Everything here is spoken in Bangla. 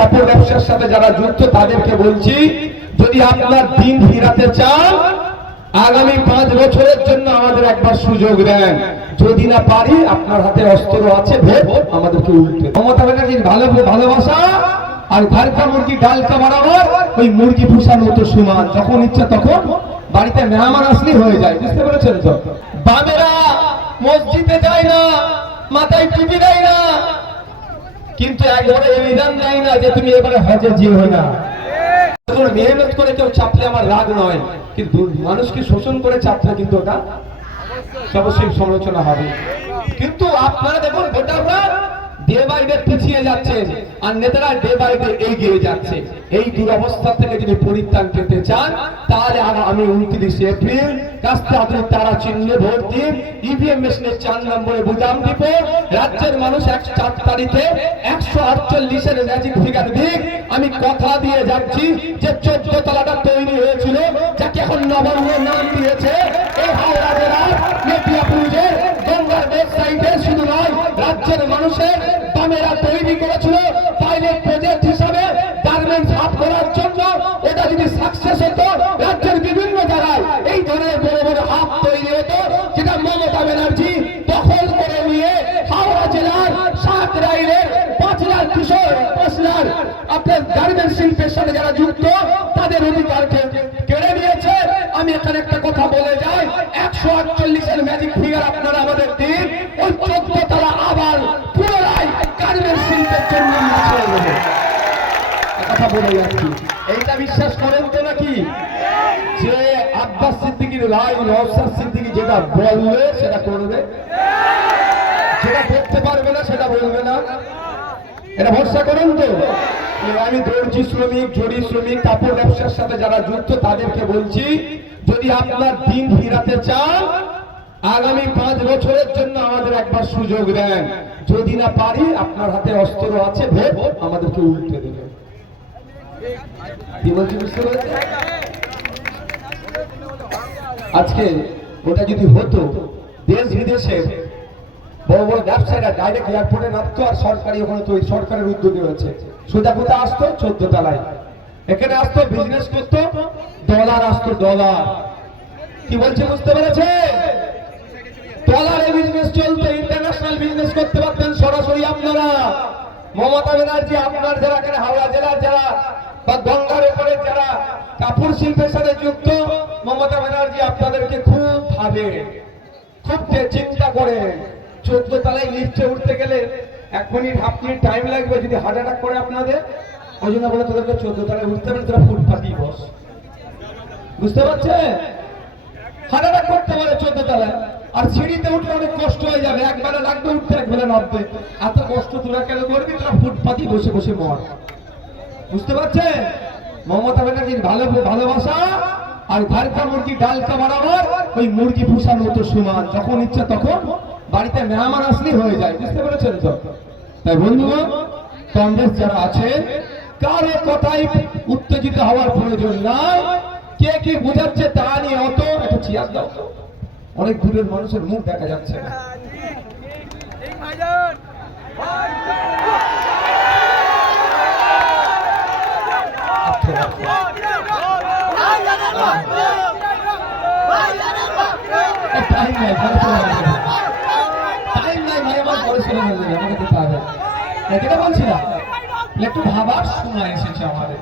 কাপড় ব্যবসার সাথে যারা যুক্ত তাদেরকে বলছি, যদি আপনার দিন ফিরাতে চান আগামী 5 বছরের জন্য আমাদের একবার সুযোগ দেন। যদি না পারি আপনার হাতে অস্ত্র আছে, ভোট আমাদেরকে উল্টে। মমতা ব্যানার্জির ভালোবাসা আর ঘরকা মুরগি ডালকা বরাবর ওই মুরগি পুষার মতো সমান। যখন ইচ্ছা তখন বাড়িতে মেহমান আসলেই হয়ে যায়। বুঝতে পেরেছেন তো? বামেরা মসজিদে যায় না, মাথায় টুপি দেয় না, কিন্তু একবারে এই বিধান দেয় না যে তুমি এবারে হজে যেও না। মেহনত করে কেউ চাপলে আমার রাগ নয়, কিন্তু মানুষকে শোষণ করে চাপলে কিন্তু ওটা অবশ্যই সমালোচনা হবে। কিন্তু আপনারা দেখুন, ভোটাররা ডে বাই ডে পিছিয়ে যাচ্ছে আর নেতারা ডে বাই ডে এগিয়ে যাচ্ছে। এই দুরবস্থা থেকে যদি পরিত্রাণ পেতে চান তাহলে আমি 29 এপ্রিল কাস্তে আপনি তারা চিহ্নে ভোট দিন, ইভিএম মেশিনের 4 নম্বরে বুতাম টিপ। রাজ্যের মানুষ 4 তারিখে 148-এর ম্যাজিক ফিগার দিক। আমি কথা দিয়ে যাচ্ছি যে 14 তলাটা তৈরি হয়েছিল, যাকে এখন নবান্ন নাম দিয়েছে, এই হাওড়া জেলার মেদিয়াপুরের গঙ্গার ওয়েবসাইটে শুধু নয়, রাজ্যের মানুষের বামেরা তৈরি করেছিল পাইলট প্রজেক্ট হিসাবে গার্মেন্টস হাব করার জন্য। এটা যদি সাকসেস হতো, রাজ্যের বিভিন্ন জায়গায় এই ধরনের বড় বড় হাব তৈরি হতো, যেটা মমতা ব্যানার্জি দখল করে নিয়ে হাওড়া জেলার সাকরাইলের 5,00,000 কিশোর পশলার আপনার গার্মেন্টস শিল্পের সাথে যারা যুক্ত তাদের অধিকারকে কেড়ে নিয়েছে। আমি এখানে একটা কথা বলে যাই, 148-এর ম্যাজিক ফিগার আপনারা আমাদের দিন, ওই 14 তলা আবার পুনরায় গার্মেন্টস শিল্পের জন্য ছেড়ে দেবে। কথা বলে যাচ্ছি, এইটা বিশ্বাস করেন তো নাকি? যে আব্বাস সিদ্দিকীর ভাই নওশাদ সিদ্দিকী যেটা বলবে সেটা করবে, যেটা করতে পারবে না সেটা বলবে না। এটা ভরসা করেন তো? আমি দর্জি শ্রমিক, জরি শ্রমিক, কাপড় ব্যবসার সাথে যারা যুক্ত তাদেরকে বলছি, যদি আপনার দিন ফিরাতে চান আগামী 5 বছরের জন্য আমাদের একবার সুযোগ দেন। যদি না পারি আপনার হাতে অস্ত্র আছে, ভোট আমাদেরকে উল্টে দেবে। কি বলছি বুঝতে পেরেছেন? আজকে ওটা যদি হতো, দেশ বিদেশে বড় বড় ব্যবসায়ীরা ডাইরেক্ট এয়ারপোর্টে নামতো আর সরকারি ওখানে তো সরকারের উদ্যোগে হয়েছে, সোজা কোথায় আসতো? 14 তলায়। এখানে আসতো, বিজনেস করতো, ডলার আসতো, ডলার। কি বলছে বুঝতে পেরেছে? ডলারে বিজনেস চলতো, ইন্টারন্যাশনাল বিজনেস করতে পারতেন সরাসরি আপনারা। মমতা ব্যানার্জি আপনার যারা এখানে হাওড়া জেলার যারা বা গঙ্গার উপরে যারা কাপড় শিল্পের সাথে যুক্ত, মমতা ব্যানার্জি আপনাদেরকে খুব ভাবে, খুব চিন্তা করে। 14 তলায় লিফটে উঠতে গেলে 1 মিনিট 1/2 মিনিট টাইম লাগবে, যদি হার্ট অ্যাটাক করে আপনাদের। ওই জন্য বলে তোদেরকে 14 তলায় উঠতে পারে, তোরা ফুটপাতি বস। বুঝতে পারছে? হার্ট অ্যাটাক করতে পারে 14 তলায়। আর সিঁড়িতে উঠলে অনেক কষ্ট হয়ে যাবে, একবেলা লাগবে উঠতে, একবেলা নামবে। এত কষ্ট তোরা কেন করবি? তোরা ফুটপাতি বসে বসে মর। বুঝতে পারছে? মমতা ব্যানার্জির ভালোবাসা আর ঘরকা মুরগি ডালকা বরাবর ওই মুরগি পুষার মতো সমান। যখন ইচ্ছা তখন বাড়িতে মেহমান আসলেই হয়ে যায়। বুঝতে পেরেছেন তো? তাই বন্ধুগণ, কংগ্রেস যারা আছে কারো কথাই উত্তেজিত হওয়ার প্রয়োজন নাই। কে কি বোঝাচ্ছে তা নিয়ে অত একটা চেয়ার দাও তো, অনেক দূরের মানুষের মুখ দেখা যাচ্ছে না। টাইম নাই ভাই, আমার পরে শুনে ফেলবে, আমাকে দিতে হবে। যেটা বলছি না, একটু ভাবার সময় এসেছে আমাদের।